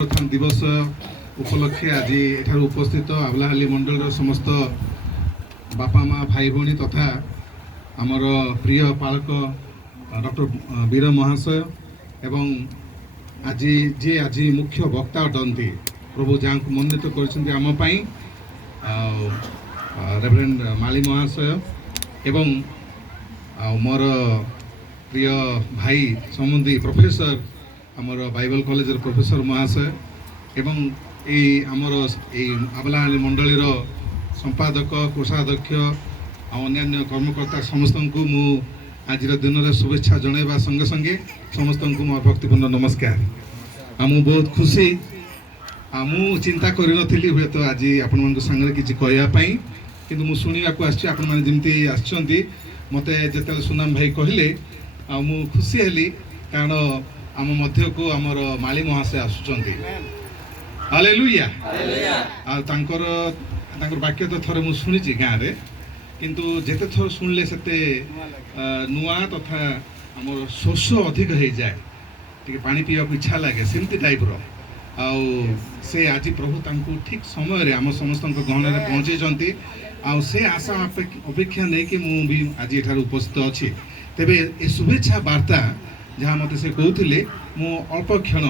दिवस उपलक्षे आज एठार उपस्थित आबलाहाली मंडल समस्त बापा माँ भाई भौणी तथा आमर प्रिय पालक डॉक्टर वीर महाशय एवं आज जे आज मुख्य वक्ता अटंती प्रभु जहाँ को मनोनीत करमपाई रेवरेंड माली महाशय एवं मोर प्रिय भाई सम्बन्धी प्रोफेसर आमर बाइबल कॉलेज प्रोफेसर महाशय एवं आमर आबलाहाली मंडलीर संपादक कोषाध्यक्ष अन्य कर्मकर्ता समस्त को मु आज दिन में शुभेच्छा जनवा संगे संगे समस्त को मोर भक्तिपूर्ण नमस्कार। मु बहुत खुशी मु चिंता कर हुए तो आज आपण सांगे किसी कहवाई कि मुझे शुणा आपमती मत जो सुनाम भाई कहले मु खुशी हेली कारण आम मध्य को आमर माली महाशय आसुचंती हालेलुया वाक्य तो थोड़े मुझे शुणी गाँव में किंतु जेते थर शुणिले सेते नुआ तथा आमर शोष अधिक हो जाए टी पानी पीवा इच्छा लगे सेमती टाइप से आज प्रभु तांको ठीक समय आम समस्त गहन में पहुँचे से आशा अपेक्षा नहीं कि मुझे आज एठार उपस्थित अच्छी तेबे ए शुभेच्छा वार्ता जहाँ मत से कहते मु अल्प क्षण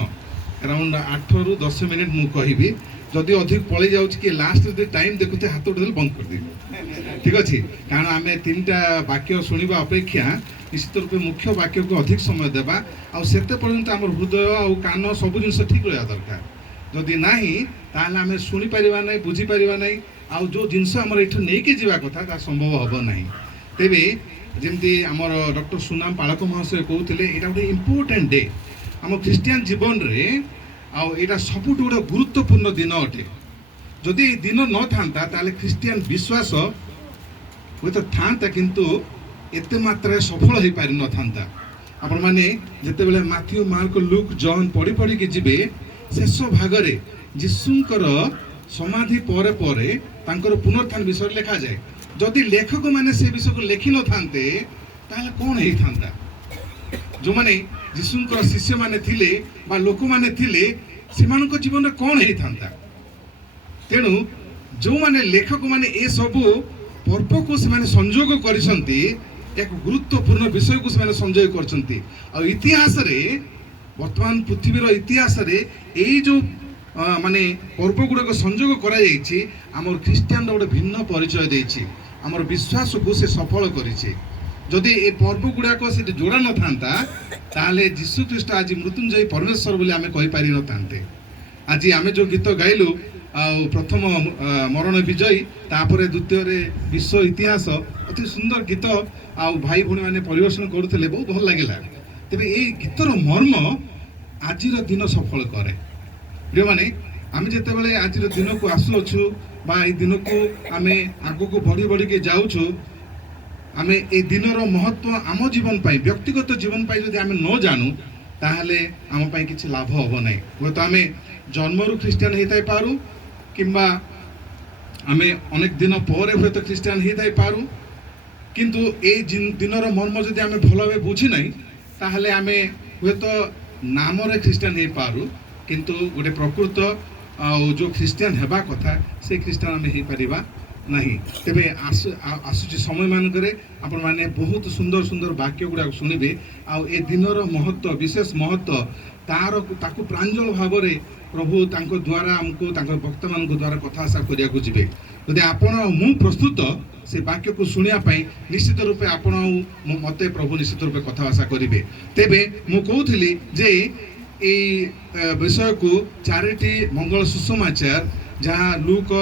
अराउंड 8 ରୁ 10 मिनिट मु कहबी जदि अधिक पलि जाऊँ कि लास्ट जो टाइम देखुचे हाथ उठे बंद कर देवी ठीक अच्छे कारण आम 3टा वाक्य शुणा अपेक्षा निश्चित रूप मुख्य वाक्य को अधिक समय देवा आते पर्यंत आम हृदय और कान सब जिन ठीक रहा दरकार जदि ना आम शुणिपार ना बुझीपार ना आउ जो जिनस आम ये नहीं कि जावा कथा संभव हम ना तेरे जमती आमर डॉक्टर सुनाम पालक महाशय कहते यहाँ गोटे इम्पोर्टेंट डे आम ख्रीस्टियान जीवन में आईटा सबुठ गोटे गुरुत्वपूर्ण दिन अटे जदि दिन न था ख्रीस्टियान विश्वास हूँ तो था किंतु एत मात्रा सफल हो पारि न था आपण मैंने जिते बड़े माथ्यू मार्क लुक जॉन पढ़ी पढ़ी के जी शेष भागरे जीशुंकर समाधि परे परे तांकर पुनरुत्थान विषय लिखा जाए जदि लेखक मैंने से विषय को लिखि न थांते ताहले कौन ही थांता जो माने जीशुंकर शिष्य माने थिले बा लोक माने थिले सेमानक जीवन में कौन ही थांता तेणु जो माने लेखक माने ए सबु पर्व को से माने संयोग करिसंती एक गुरुत्वपूर्ण विषय को से माने संयोग करछंती आ इतिहास रे वर्तमान पृथ्वीर इतिहास रे एई जो माने पर्व गुड़ाक संयोग कराई आमर ख्रीस्टियान गोटे भिन्न परिचय देछि आमर विश्वास को से सफल करिछि जदि ए पर्व गुड़ाक से जोड़ा न था ताले जीशु ख्रीस्ट आज मृत्युंजयी परमेश्वर बोली आमे कहि पारि न थांते आज आमे जो गीत गाइलु प्रथम मरण विजयी तापर द्वितीय रे विश्व इतिहास अति सुंदर गीत आ भाई भौणी माने परिवेशन करुथिले बहुत भल लागिला तेबे ए गीतर मर्म आजिर दिन सफल करे प्रिय माने आमे जेते बेले आजिर दिन को आसुछु बा ए दिन को आमे आगो को बढ़ी बढ़ी के जाउछु आमे ए दिनर महत्व आम जीवन पाई व्यक्तिगत जीवन पाई जदि आमे न जानू ताहले आम पाई किछि लाभ होबो नै हो तो आमे जन्मरु ख्रीस्टियन हेताई पारू किंबा आमे अनेक दिन पर हुए तो ख्रीस्टियन हेताई पारू किंतु ए दिनर मर्म जदि आमे भलो भाबे बुझी नै ताहले आमे हुए तो नाम रे ख्रीस्टियन हे पारू किंतु गोटे प्रकृत जो ख्रीस्टियन हेबा कथा से ख्रीस्टियन आमे हे परिबा नहीं तेबे आसुची समय मानकरे आपण माने बहुत सुंदर सुंदर वाक्य गुड़ा शुणिबे आ ए दिनर महत्व विशेष महत्व तार ताकू प्रांजल भाव रे प्रभु तांको द्वारा हमको तांको भक्त मान द्वारा कथा आशा करिया को जिबे यदि आपण मु प्रस्तुत से वाक्य को सुनिया पई निश्चित रूपे आपण मते प्रभु निश्चित रूपे कथा आशा करिवे तेबे मु कहउथिली जे ए विषय को चारिटी मंगल सुसमाचार जहाँ लूक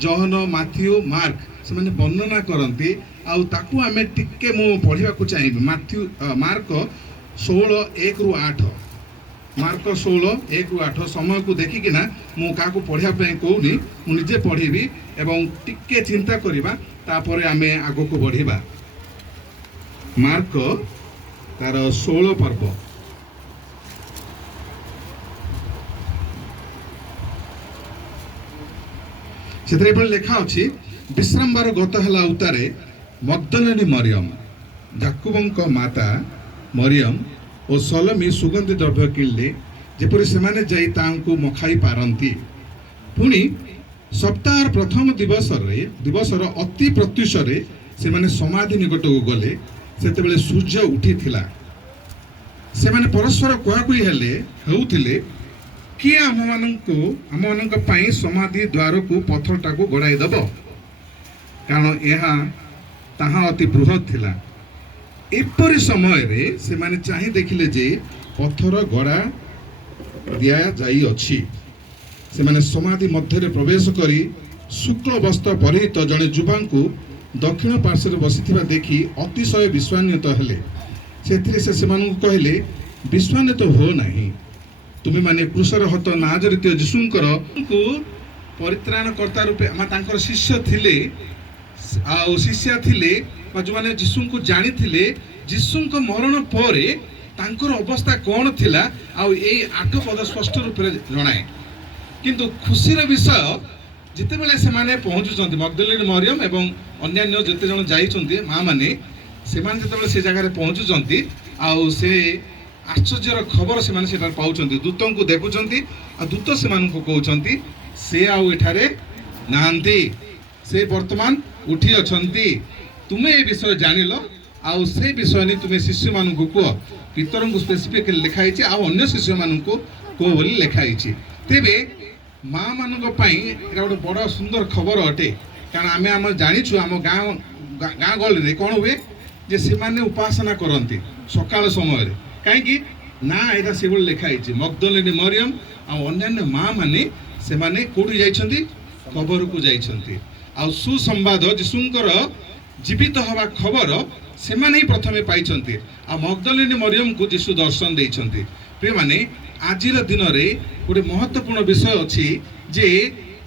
जॉन माथ्यू मार्क से माने वर्णना करती आउ आमे टिके मु पढ़िबा को चाहिबे माथ्यू मार्क 16:1-8 मार्क 16:1-8 समय को देखिकी ना मु का को पढ़िया पई कहूनी मु निजे पढ़िबी एवं टिके चिंता करिबा तापरे आमे आगो को बढ़िबा मार्क तार 16 पर्व से लेखा अच्छी विश्रामबार गत है उतारे मग्दलिनी मरियम जाकुबंक माता मरियम और सलोमी सुगंधि द्रव्य किणले ଯେପରି ସେମାନେ ଯାଇ ତାଙ୍କୁ ମଖାଇ ପାରନ୍ତି। ପୁଣି ସପ୍ତାହର ପ୍ରଥମ ଦିବସର ଅତି ପ୍ରତ୍ୟୁଷରେ ସେମାନେ ସମାଧି ନିକଟକୁ ଗଲେ। ସେତେବେଳେ ସୂର୍ଯ୍ୟ ଉଠିଥିଲା। ସେମାନେ ପରସ୍ପର କୁହାକୁହି ହେଉଥିଲେ, କିଏ ଆମମାନଙ୍କ ପାଇଁ ସମାଧି ଦ୍ୱାରକୁ ପଥରଟାକୁ ଗଡ଼ାଇ ଦେବ, କାରଣ ତାହା ଅତି ବୃହତ୍ ଥିଲା। ଏପରି ସମୟରେ ସେମାନେ ଚାହିଁ ଦେଖିଲେ ଯେ ପଥର ଗଡ଼ା ଦିଆଯାଇଅଛି। ସେମାନେ ସମାଧି ମଧ୍ୟରେ ପ୍ରବେଶ କରି ଶୁକ୍ଳ ବସ୍ତ୍ର ପରିହିତ ଜଣେ ଯୁବାଙ୍କୁ ଦକ୍ଷିଣ ପାର୍ଶ୍ୱରେ ବସିଥିବା ଦେଖି ଅତିଶୟ ବିସ୍ଫାନିତ ହେଲେ। ସେଥିରେ ସେ ସେମାନଙ୍କୁ କହିଲେ, ବିସ୍ଫାନିତ ହୁଅ ନାହିଁ। ତୁମେମାନେ କ୍ରୁଶର ହତ ନାଜରିତ ଯୀଶୁଙ୍କର ପରିତ୍ରାଣକର୍ତ୍ତା ରୂପେ ତାଙ୍କର ଶିଷ୍ୟ ଥିଲେ ଆଉ ଶିଷ୍ୟା ଥିଲେ, ବା ଯେଉଁମାନେ ଯୀଶୁଙ୍କୁ ଜାଣିଥିଲେ, ଯୀଶୁଙ୍କ ମରଣ ପରେ ତାଙ୍କର ଅବସ୍ଥା କ'ଣ ଥିଲା ଆଉ ଏଇ 8 ପଦ ସ୍ପଷ୍ଟ ରୂପରେ ଜଣାଏ। କିନ୍ତୁ ଖୁସିର ବିଷୟ, ଯେତେବେଳେ ସେମାନେ ପହଞ୍ଚୁଛନ୍ତି, ମଗ୍ଦଲିନୀ ମରିୟମ ଏବଂ ଅନ୍ୟାନ୍ୟ ଯେତେ ଜଣ ଯାଇଛନ୍ତି ମା ମାନେ, ସେମାନେ ଯେତେବେଳେ ସେ ଜାଗାରେ ପହଞ୍ଚୁଛନ୍ତି ଆଉ ସେ ଆଶ୍ଚର୍ଯ୍ୟର ଖବର ସେମାନେ ସେଠାରେ ପାଉଛନ୍ତି, ଦୂତଙ୍କୁ ଦେଖୁଛନ୍ତି ଆଉ ଦୂତ ସେମାନଙ୍କୁ କହୁଛନ୍ତି ସେ ଆଉ ଏଠାରେ ନାହାନ୍ତି, ସେ ବର୍ତ୍ତମାନ ଉଠି ଅଛନ୍ତି। ତୁମେ ଏ ବିଷୟ ଜାଣିଲ ଆଉ ସେ ବିଷୟ ନେଇ ତୁମେ ଶିଷ୍ୟମାନଙ୍କୁ କୁହ। ପିତରଙ୍କୁ ସ୍ପେସିଫିକାଲି ଲେଖା ହେଇଛି ଆଉ ଅନ୍ୟ ଶିଷ୍ୟମାନଙ୍କୁ କୁହ ବୋଲି ଲେଖା ହେଇଛି। ତେବେ ମା ମାନଙ୍କ ପାଇଁ ଏଇଟା ଗୋଟେ ବଡ଼ ସୁନ୍ଦର ଖବର ଅଟେ। କାରଣ ଆମେ ଜାଣିଛୁ ଆମ ଗାଁ ଗହଳିରେ କ'ଣ ହୁଏ ଯେ ସେମାନେ ଉପାସନା କରନ୍ତି ସକାଳ ସମୟରେ। କାହିଁକି ନା ଏଇଟା ସେଭଳି ଲେଖା ହେଇଛି। ମଗ୍ଦଲିନୀ ମରିୟମ ଆଉ ଅନ୍ୟାନ୍ୟ ମା ମାନେ ସେମାନେ କୋଉଠି ଯାଇଛନ୍ତି? କବରକୁ ଯାଇଛନ୍ତି। ଆଉ ସୁସମ୍ବାଦ ଯୀଶୁଙ୍କର ଜୀବିତ ହେବା ଖବର ସେମାନେ ହିଁ ପ୍ରଥମେ ପାଇଛନ୍ତି। ଆଉ ମଗ୍ଦଲିନୀ ମରିୟମକୁ ଯୀଶୁ ଦର୍ଶନ ଦେଇଛନ୍ତି। ପ୍ରିୟମାନେ, ଆଜିର ଦିନରେ ଗୋଟେ ମହତ୍ୱପୂର୍ଣ୍ଣ ବିଷୟ ଅଛି ଯେ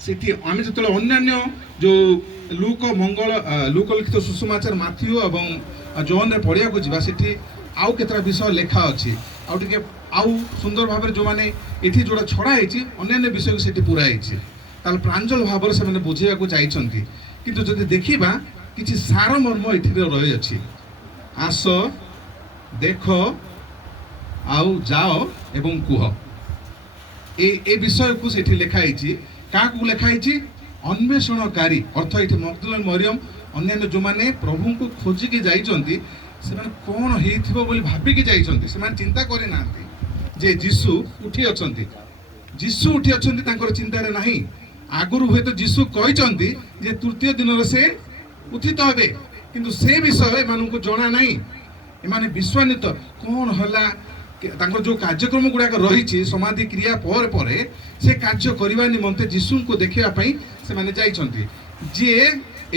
ସେଠି ଆମେ ଯେତେବେଳେ ଅନ୍ୟାନ୍ୟ ଯେଉଁ ଲୁକ ଲିଖିତ ସୁସମାଚାର ମାଥିଉ ଏବଂ ଜୋହନରେ ପଢ଼ିବାକୁ ଯିବା, ସେଠି ଆଉ କେତେଟା ବିଷୟ ଲେଖା ଅଛି। ଆଉ ଟିକେ ଆଉ ସୁନ୍ଦର ଭାବରେ ଯେଉଁମାନେ ଏଠି ଯେଉଁଟା ଛଡ଼ା ହେଇଛି ଅନ୍ୟାନ୍ୟ ବିଷୟକୁ ସେଠି ପୁରା ହେଇଛି। ତାହେଲେ ପ୍ରାଞ୍ଜଳ ଭାବରେ ସେମାନେ ବୁଝେଇବାକୁ ଚାହିଛନ୍ତି। କିନ୍ତୁ ଯଦି ଦେଖିବା କିଛି ସାରମର୍ମ ଏଥିରେ ରହିଅଛି। ଆସ, ଦେଖ, ଆଉ ଯାଅ ଏବଂ କୁହ। ଏ ବିଷୟକୁ ସେଠି ଲେଖା ହେଇଛି। କାହାକୁ ଲେଖା ହେଇଛି? ଅନ୍ୱେଷଣକାରୀ, ଅର୍ଥ ଏଠି ମଗ୍ଦଲିନୀ ମରିୟମ ଅନ୍ୟାନ୍ୟ ଯେଉଁମାନେ ପ୍ରଭୁଙ୍କୁ ଖୋଜିକି ଯାଇଛନ୍ତି, ସେମାନେ କ'ଣ ହେଇଥିବ ବୋଲି ଭାବିକି ଯାଇଛନ୍ତି। ସେମାନେ ଚିନ୍ତା କରିନାହାନ୍ତି ଯେ ଯୀଶୁ ଉଠି ଅଛନ୍ତି। ଯୀଶୁ ଉଠି ଅଛନ୍ତି ତାଙ୍କର ଚିନ୍ତାରେ ନାହିଁ। ଆଗରୁ ହୁଏତ ଯୀଶୁ କହିଛନ୍ତି ଯେ ତୃତୀୟ ଦିନରେ ସେ ଉତ୍ଥିତ ହେବେ, କିନ୍ତୁ ସେ ବିଷୟ ଏମାନଙ୍କୁ ଜଣା ନାହିଁ। ଏମାନେ ବିସ୍ଫାନିତ, କ'ଣ ହେଲା, ତାଙ୍କର ଯେଉଁ କାର୍ଯ୍ୟକ୍ରମ ଗୁଡ଼ାକ ରହିଛି ସମାଧି କ୍ରିୟା ପରେ ପରେ ସେ କାର୍ଯ୍ୟ କରିବା ନିମନ୍ତେ ଯୀଶୁଙ୍କୁ ଦେଖିବା ପାଇଁ ସେମାନେ ଯାଇଛନ୍ତି। ଯିଏ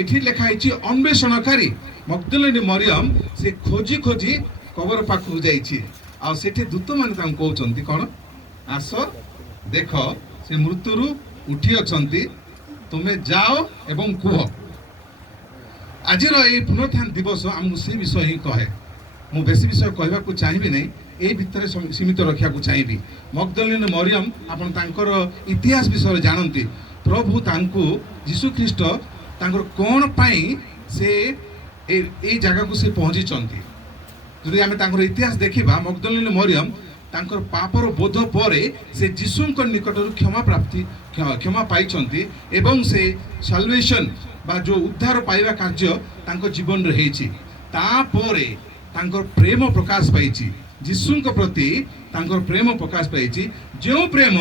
ଏଠି ଲେଖା ହେଇଛି ଅନ୍ୱେଷଣକାରୀ ମଗ୍ଦଲିନୀ ମରିୟମ, ସେ ଖୋଜି ଖୋଜି କବର ପାଖକୁ ଯାଇଛି। ଆଉ ସେଠି ଦୂତମାନେ ତାଙ୍କୁ କହୁଛନ୍ତି କ'ଣ? ଆସ, ଦେଖ, ସେ ମୃତ୍ୟୁରୁ ଉଠି ଅଛନ୍ତି, ତୁମେ ଯାଅ ଏବଂ କୁହ। ଆଜିର ଏଇ ପୁନରୁତ୍ଥାନ ଦିବସ ଆମକୁ ସେ ବିଷୟ ହିଁ କହେ। ମୁଁ ବେଶୀ ବିଷୟ କହିବାକୁ ଚାହିଁବି ନାହିଁ, ଏଇ ଭିତରେ ସୀମିତ ରଖିବାକୁ ଚାହିଁବି। ମଗ୍ଦଲିନୀ ମରିୟମ, ଆପଣ ତାଙ୍କର ଇତିହାସ ବିଷୟରେ ଜାଣନ୍ତି। ପ୍ରଭୁ ତାଙ୍କୁ ଯୀଶୁ ଖ୍ରୀଷ୍ଟ ତାଙ୍କର କ'ଣ ପାଇଁ ସେ ଏଇ ଜାଗାକୁ ସେ ପହଞ୍ଚିଛନ୍ତି। ଯଦି ଆମେ ତାଙ୍କର ଇତିହାସ ଦେଖିବା, ମଗ୍ଦଲିନୀ ମରିୟମ ତାଙ୍କର ପାପର ବୋଧ ପରେ ସେ ଯୀଶୁଙ୍କ ନିକଟରୁ କ୍ଷମା ପାଇଛନ୍ତି ଏବଂ ସେ ସାଲଭେସନ ବା ଯେଉଁ ଉଦ୍ଧାର ପାଇବା କାର୍ଯ୍ୟ ତାଙ୍କ ଜୀବନରେ ହେଇଛି। ତାପରେ ତାଙ୍କର ପ୍ରେମ ପ୍ରକାଶ ପାଇଛି, ଯୀଶୁଙ୍କ ପ୍ରତି ତାଙ୍କର ପ୍ରେମ ପ୍ରକାଶ ପାଇଛି, ଯେଉଁ ପ୍ରେମ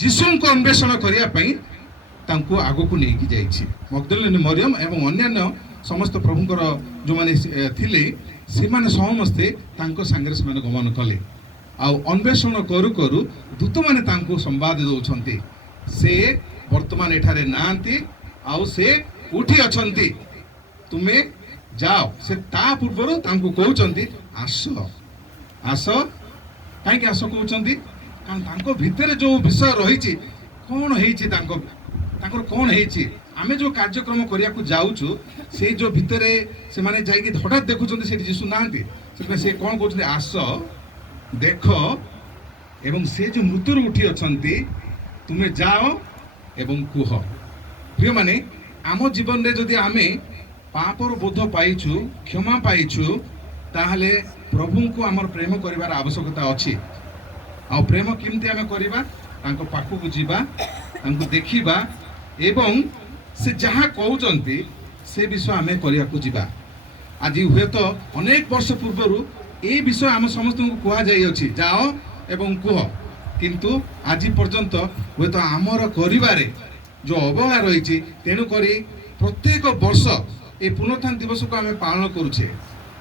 ଯୀଶୁଙ୍କୁ ଅନ୍ୱେଷଣ କରିବା ପାଇଁ ତାଙ୍କୁ ଆଗକୁ ନେଇକି ଯାଇଛି। ମଗ୍ଦଲିନୀ ମରିୟମ ଏବଂ ଅନ୍ୟାନ୍ୟ ସମସ୍ତ ପ୍ରଭୁଙ୍କର ଯେଉଁମାନେ ଥିଲେ, ସେମାନେ ସମସ୍ତେ ତାଙ୍କ ସାଙ୍ଗରେ ସେମାନେ ଗମନ କଲେ। ଆଉ ଅନ୍ୱେଷଣ କରୁ କରୁ ଦୂତମାନେ ତାଙ୍କୁ ସମ୍ବାଦ ଦେଉଛନ୍ତି ସେ ବର୍ତ୍ତମାନ ଏଠାରେ ନାହାନ୍ତି ଆଉ ସେ ଉଠି ଅଛନ୍ତି, ତୁମେ ଯାଅ। ସେ ତା ପୂର୍ବରୁ ତାଙ୍କୁ କହୁଛନ୍ତି ଆସ, ଆସ। କାହିଁକି ଆସ କହୁଛନ୍ତି? କାରଣ ତାଙ୍କ ଭିତରେ ଯେଉଁ ବିଷୟ ରହିଛି, କ'ଣ ହେଇଛି, ତାଙ୍କର କ'ଣ ହେଇଛି, ଆମେ ଯେଉଁ କାର୍ଯ୍ୟକ୍ରମ କରିବାକୁ ଯାଉଛୁ ସେଇ ଯେଉଁ ଭିତରେ ସେମାନେ ଯାଇକି ହଠାତ୍ ଦେଖୁଛନ୍ତି ସେଠି ଯୀଶୁ ନାହାନ୍ତି। ସେଥିପାଇଁ ସେ କ'ଣ କହୁଛନ୍ତି? ଆସ, ଦେଖ, ଏବଂ ସେ ଯେଉଁ ମୃତ୍ୟୁରୁ ଉଠି ଅଛନ୍ତି, ତୁମେ ଯାଅ ଏବଂ କୁହ। ପ୍ରିୟମାନେ, ଆମ ଜୀବନରେ ଯଦି ଆମେ ପାପର ବୋଧ ପାଇଛୁ, କ୍ଷମା ପାଇଛୁ, ତାହେଲେ ପ୍ରଭୁଙ୍କୁ ଆମର ପ୍ରେମ କରିବାର ଆବଶ୍ୟକତା ଅଛି। ଆଉ ପ୍ରେମ କେମିତି ଆମେ କରିବା ତାଙ୍କ ପାଖକୁ ଯିବା ତାଙ୍କୁ ଦେଖିବା ଏବଂ ସେ ଯାହା କହୁଛନ୍ତି ସେ ବିଷୟ ଆମେ କରିବାକୁ ଯିବା ଆଜି ହୁଏତ ଅନେକ ବର୍ଷ ପୂର୍ବରୁ এই বিষয় ଆମ ସମସ୍ତଙ୍କୁ କୁହାଯାଇଅଛି ଯାଅ ଏବଂ କୁହ କିନ୍ତୁ ଆଜି ପର୍ଯ୍ୟନ୍ତ ହୁଏତ ଆମର କରିବାରେ ଯେଉଁ ଅବହେଳା ରହିଛି ତେଣୁକରି ପ୍ରତ୍ୟେକ ବର୍ଷ এই পুনରୁত্থান দিবসକୁ ଆମେ ପାଳନ କରୁଛେ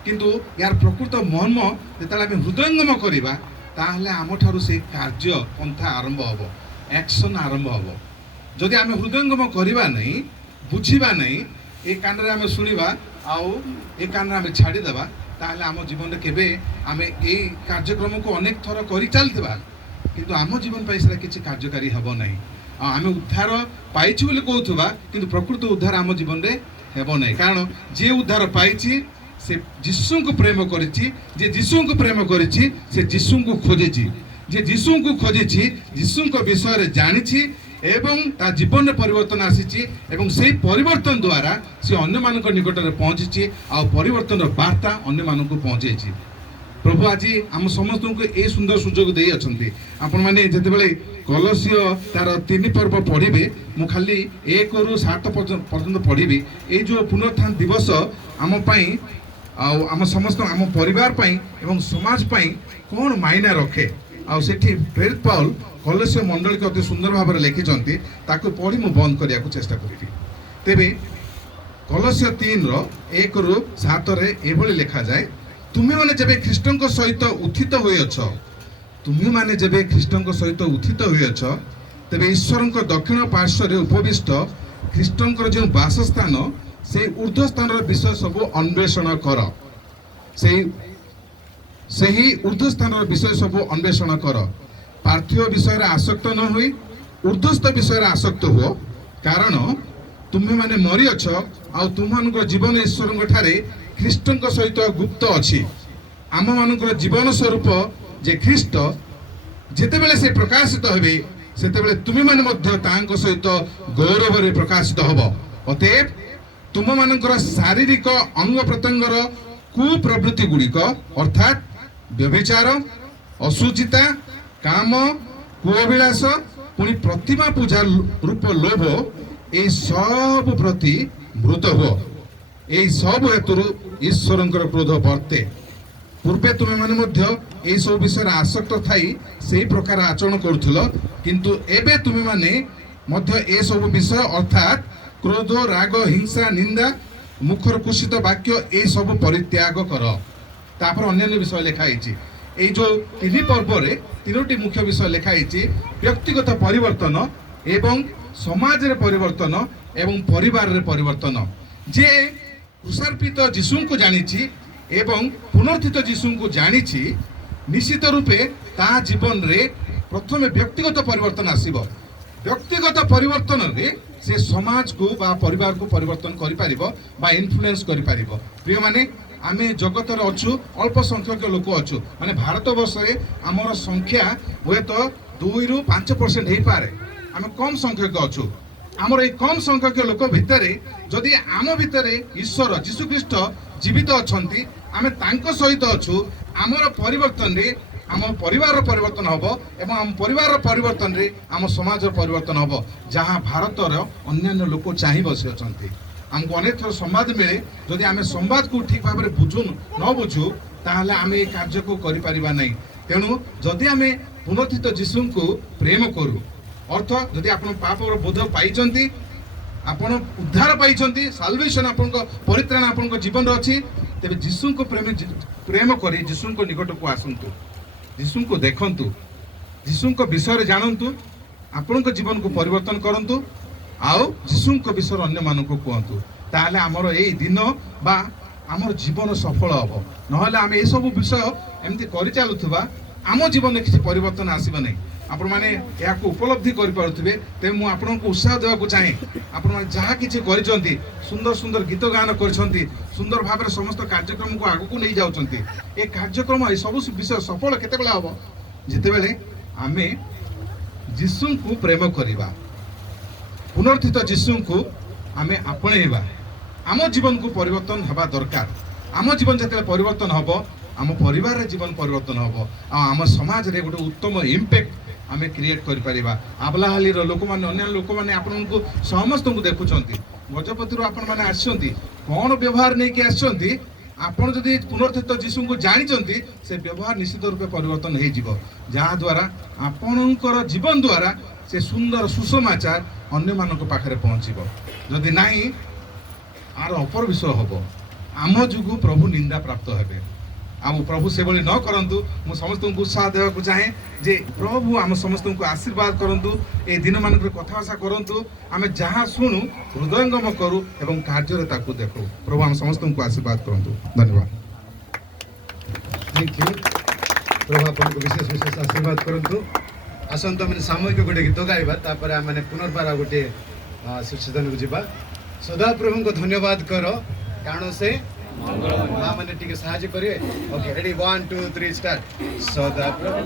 କିନ୍ତୁ ଏହାର ପ୍ରକୃତ ମର୍ମ ଯେତେବେଳେ ଆମେ ହୃଦୟଙ୍ଗମ କରିବା ତାହେଲେ ଆମଠାରୁ ସେଇ କାର୍ଯ୍ୟ ପନ୍ଥା ଆରମ୍ଭ ହେବ ଆକ୍ସନ୍ ଆରମ୍ଭ ହେବ ଯଦି ଆମେ ହୃଦୟଙ୍ଗମ କରିବା ନାହିଁ ବୁଝିବା ନାହିଁ ଏ କାନରେ ଆମେ ଶୁଣିବା ଆଉ ଏ କାନରେ ଆମେ ଛାଡ଼ିଦେବା ତାହେଲେ ଆମ ଜୀବନରେ କେବେ ଆମେ ଏଇ କାର୍ଯ୍ୟକ୍ରମକୁ ଅନେକ ଥର କରି ଚାଲିଥିବା କିନ୍ତୁ ଆମ ଜୀବନ ପାଇଁ ସେଟା କିଛି କାର୍ଯ୍ୟକାରୀ ହେବ ନାହିଁ ଆଉ ଆମେ ଉଦ୍ଧାର ପାଇଛୁ ବୋଲି କହୁଥିବା କିନ୍ତୁ ପ୍ରକୃତ ଉଦ୍ଧାର ଆମ ଜୀବନରେ ହେବ ନାହିଁ କାରଣ ଯିଏ ଉଦ୍ଧାର ପାଇଛି ସେ ଯୀଶୁଙ୍କୁ ପ୍ରେମ କରିଛି ଯେ ଯୀଶୁଙ୍କୁ ପ୍ରେମ କରିଛି ସେ ଯୀଶୁଙ୍କୁ ଖୋଜିଛି ଯେ ଯୀଶୁଙ୍କୁ ଖୋଜିଛି ଯୀଶୁଙ୍କ ବିଷୟରେ ଜାଣିଛି ଏବଂ ତା ଜୀବନରେ ପରିବର୍ତ୍ତନ ଆସିଛି ଏବଂ ସେହି ପରିବର୍ତ୍ତନ ଦ୍ୱାରା ସେ ଅନ୍ୟମାନଙ୍କ ନିକଟରେ ପହଞ୍ଚିଛି ଆଉ ପରିବର୍ତ୍ତନର ବାର୍ତ୍ତା ଅନ୍ୟମାନଙ୍କୁ ପହଞ୍ଚାଇଛି ପ୍ରଭୁ ଆଜି ଆମ ସମସ୍ତଙ୍କୁ ଏ ସୁନ୍ଦର ସୁଯୋଗ ଦେଇ ଅଛନ୍ତି ଆପଣମାନେ ଯେତେବେଳେ କଲସିୟ ତାର 3 ପର୍ବ ପଢ଼ିବେ ମୁଁ ଖାଲି 1ରୁ 7 ପର୍ଯ୍ୟନ୍ତ ପଢ଼ିବି ଏଇ ଯେଉଁ ପୁନରୁତ୍ଥାନ ଦିବସ ଆମ ପାଇଁ ଆଉ ଆମ ସମସ୍ତ ଆମ ପରିବାର ପାଇଁ ଏବଂ ସମାଜ ପାଇଁ କ'ଣ ମାଇନା ରଖେ ଆଉ ସେଠି ପ୍ରେରିତ ପାଉଲ କଲସିୟ ମଣ୍ଡଳୀକୁ ଅତି ସୁନ୍ଦର ଭାବରେ ଲେଖିଛନ୍ତି ତାକୁ ପଢ଼ି ମୁଁ ବନ୍ଦ କରିବାକୁ ଚେଷ୍ଟା କରିବି ତେବେ କଲସିୟ 3ର 1ରୁ 7ରେ ଏଭଳି ଲେଖାଯାଏ ତୁମେମାନେ ଯେବେ ଖ୍ରୀଷ୍ଟଙ୍କ ସହିତ ଉତ୍ଥିତ ହୋଇଅଛ ତୁମେମାନେ ଯେବେ ଖ୍ରୀଷ୍ଟଙ୍କ ସହିତ ଉତ୍ଥିତ ହୋଇଅଛ ତେବେ ଈଶ୍ୱରଙ୍କ ଦକ୍ଷିଣ ପାର୍ଶ୍ୱରେ ଉପବିଷ୍ଟ ଖ୍ରୀଷ୍ଟଙ୍କର ଯେଉଁ ବାସସ୍ଥାନ সেই ঊর্ধ্ব স্থানের বিষয় সবু অন্বেষণ কর সেই ঊর্ধ্ব স্থানের বিষয় সবু অন্বেষণ কর পার্থিব বিষয়ে আসক্ত ন হই ঊর্ধ্বস্থ বিষয়ে আসক্ত হুও কারণ তুমি মানে মরিଅଛ ଆଉ ତୁମମାନଙ୍କ ଜୀବନ ଈଶ୍ୱରଙ୍କ ଠାରେ ଖ୍ରୀଷ୍ଟଙ୍କ ସହିତ ଗୁପ୍ତ ଅଛି ଆମମାନଙ୍କର ଜୀବନ ସ୍ୱରୂପ ଯେ ଖ୍ରୀଷ୍ଟ ଯେତେବେଳେ ସେ ପ୍ରକାଶିତ ହେବେ ସେତେବେଳେ ତୁମେମାନେ ମଧ୍ୟ ତାଙ୍କ ସହିତ ଗୌରବରେ ପ୍ରକାଶିତ ହେବ ଅତଏବ ତୁମମାନଙ୍କର ଶାରୀରିକ ଅଙ୍ଗ ପ୍ରତ୍ୟଙ୍ଗର କୁପ୍ରବୃତ୍ତି ଗୁଡ଼ିକ ଅର୍ଥାତ୍ ବ୍ୟଭିଚାର ଅଶୁଚିତା କାମ କୁଅଭିଳାଷ ପୁଣି ପ୍ରତିମା ପୂଜା ରୂପ ଲୋଭ এই ସବୁ ପ୍ରତି ମୃତ ହୁଅ এই ସବୁ ହେତୁରୁ ଈଶ୍ୱରଙ୍କର କ୍ରୋଧ ବର୍ତ୍ତେ ପୂର୍ବେ ତୁମେମାନେ ମଧ୍ୟ এই ସବୁ ବିଷୟରେ ଆସକ୍ତ ଥାଇ ସେହି ପ୍ରକାର ଆଚରଣ କରୁଥିଲ କିନ୍ତୁ ଏବେ ତୁମେମାନେ ମଧ୍ୟ ଏସବୁ ବିଷୟ ଅର୍ଥାତ୍ କ୍ରୋଧ ରାଗ ହିଂସା ନିନ୍ଦା ମୁଖର କୁଶିତ ବାକ୍ୟ ଏସବୁ ପରିତ୍ୟାଗ କର ତାପରେ ଅନ୍ୟାନ୍ୟ ବିଷୟ ଲେଖା ହେଇଛି এই ଯେଉଁ 3 ପର୍ବରେ 3ଟି ମୁଖ୍ୟ ବିଷୟ ଲେଖା ହେଇଛି ବ୍ୟକ୍ତିଗତ ପରିବର୍ତ୍ତନ ଏବଂ ସମାଜରେ ପରିବର୍ତ୍ତନ ଏବଂ ପରିବାରରେ ପରିବର୍ତ୍ତନ ଯେ କୃଷାର୍ପିତ ଯୀଶୁଙ୍କୁ ଜାଣିଛି ଏବଂ ପୁନରୁତ୍ଥିତ ଯୀଶୁଙ୍କୁ ଜାଣିଛି ନିଶ୍ଚିତ ରୂପେ ତା ଜୀବନରେ ପ୍ରଥମେ ବ୍ୟକ୍ତିଗତ ପରିବର୍ତ୍ତନ ଆସିବ ବ୍ୟକ୍ତିଗତ ପରିବର୍ତ୍ତନରେ ସେ ସମାଜକୁ ବା ପରିବାରକୁ ପରିବର୍ତ୍ତନ କରିପାରିବ ବା ଇନଫ୍ଲୁଏନ୍ସ କରିପାରିବ ପ୍ରିୟମାନେ ଆମେ ଜଗତରେ ଅଛୁ ଅଳ୍ପ ସଂଖ୍ୟକ ଲୋକ ଅଛୁ ମାନେ ଭାରତବର୍ଷରେ ଆମର ସଂଖ୍ୟା ହୁଏତ 2ରୁ 5% ହେଇପାରେ ଆମେ କମ୍ ସଂଖ୍ୟକ ଅଛୁ ଆମର এই କମ୍ ସଂଖ୍ୟକ ଲୋକ ଭିତରେ ଯଦି ଆମ ଭିତରେ ଈଶ୍ୱର ଯୀଶୁଖ୍ରୀଷ୍ଟ ଜୀବିତ ଅଛନ୍ତି ଆମେ ତାଙ୍କ ସହିତ ଅଛୁ ଆମର ପରିବର୍ତ୍ତନରେ ଆମ ପରିବାରର ପରିବର୍ତ୍ତନ ହେବ ଏବଂ ଆମ ପରିବାରର ପରିବର୍ତ୍ତନରେ ଆମ ସମାଜର ପରିବର୍ତ୍ତନ ହେବ ଯାହା ଭାରତର ଅନ୍ୟାନ୍ୟ ଲୋକ ଚାହିଁ ବସି ଅଛନ୍ତି ଆମକୁ ଅନେକ ଥର ସମ୍ବାଦ ମିଳେ ଯଦି ଆମେ ସମ୍ବାଦକୁ ଠିକ୍ ଭାବରେ ନ ବୁଝୁ ତାହେଲେ ଆମେ এই କାର୍ଯ୍ୟକୁ କରିପାରିବା ନାହିଁ ତେଣୁ ଯଦି ଆମେ ପୁନରୁତ୍ଥିତ ଯୀଶୁଙ୍କୁ ପ୍ରେମ କରୁ ଅର୍ଥ ଯଦି ଆପଣ ପାପର ବୋଧ ପାଇଛନ୍ତି ଆପଣ ଉଦ୍ଧାର ପାଇଛନ୍ତି ସାଲଭେସନ୍ ଆପଣଙ୍କ ପରିତ୍ରାଣ ଆପଣଙ୍କ ଜୀବନରେ ଅଛି ତେବେ ଯୀଶୁଙ୍କୁ ପ୍ରେମ କରି ଯୀଶୁଙ୍କ ନିକଟକୁ ଆସନ୍ତୁ ଯୀଶୁଙ୍କୁ ଦେଖନ୍ତୁ ଯୀଶୁଙ୍କ ବିଷୟରେ ଜାଣନ୍ତୁ ଆପଣଙ୍କ ଜୀବନକୁ ପରିବର୍ତ୍ତନ କରନ୍ତୁ ଆଉ ଯୀଶୁଙ୍କ ବିଷୟରେ ଅନ୍ୟମାନଙ୍କୁ କୁହନ୍ତୁ ତାହେଲେ ଆମର ଏଇ ଦିନ ବା ଆମର ଜୀବନ ସଫଳ ହେବ ନହେଲେ ଆମେ ଏସବୁ ବିଷୟ ଏମିତି କରିଚାଲୁଥିବା ଆମ ଜୀବନରେ କିଛି ପରିବର୍ତ୍ତନ ଆସିବ ନାହିଁ ଆପଣମାନେ ଏହାକୁ ଉପଲବ୍ଧି କରିପାରୁଥିବେ ତେବେ ମୁଁ ଆପଣଙ୍କୁ ଉତ୍ସାହ ଦେବାକୁ ଚାହେଁ ଆପଣମାନେ ଯାହା କିଛି କରିଛନ୍ତି ସୁନ୍ଦର ସୁନ୍ଦର ଗୀତ ଗାନ କରିଛନ୍ତି ସୁନ୍ଦର ଭାବରେ ସମସ୍ତ କାର୍ଯ୍ୟକ୍ରମକୁ ଆଗକୁ ନେଇ ଯାଉଛନ୍ତି ଏ କାର୍ଯ୍ୟକ୍ରମ ଏସବୁ ବିଷୟ ସଫଳ କେତେବେଳେ ହେବ ଯେତେବେଳେ ଆମେ ଯୀଶୁଙ୍କୁ ପ୍ରେମ କରିବା ପୁନରୁତ୍ଥିତ ଯୀଶୁଙ୍କୁ ଆମେ ଆପଣେଇବା ଆମ ଜୀବନକୁ ପରିବର୍ତ୍ତନ ହେବା ଦରକାର ଆମ ଜୀବନ ଯେତେବେଳେ ପରିବର୍ତ୍ତନ ହେବ आम परिवार जीवन परिवर्तन हम आम समाज रे गोटे उत्तम इम्पैक्ट आम क्रिएट कर आबलाहाली लोक मैंने अन्य लोक मैंने आपण समस्त को देखुं गजपति आपण मैंने आसछंती कौन व्यवहार नहीं कि आसछंती आपण जदि पुनर्थित जीशु को जानी से व्यवहार निश्चित रूपे परिवर्तन हो जहाँ द्वारा आपणकर जीवन द्वारा से सुंदर सुसमाचार अन्य मान पाखे पहुँचब जदि नहीं आर अपर विषय हम आम जुगु प्रभु निंदा प्राप्त हेबे आम प्रभु से भली न करंतु मु समस्त को उत्साह देवा चाहे जे प्रभु आम समस्त को आशीर्वाद करंतु ए दिन मानक कथाभाषा करंतु आमे जहाँ शुणु हृदयंगम करू एवं कार्य रे ताकू देखू प्रभु आम समस्त को आशीर्वाद करंतु धन्यवाद थैंक यू प्रभु आपको विशेष विशेष आशीर्वाद करंतु आसंत मैंने सामूहिक गोटे गीत गाइबा तापर आम पुनर्बार गोटे शिक्षादान को जीवा सदा प्रभु को धन्यवाद कर कारण से माँ मैंने टिके साहाଯ୍य करिए ओके रेडी 1 2 3 स्टार्ट सदा प्रभु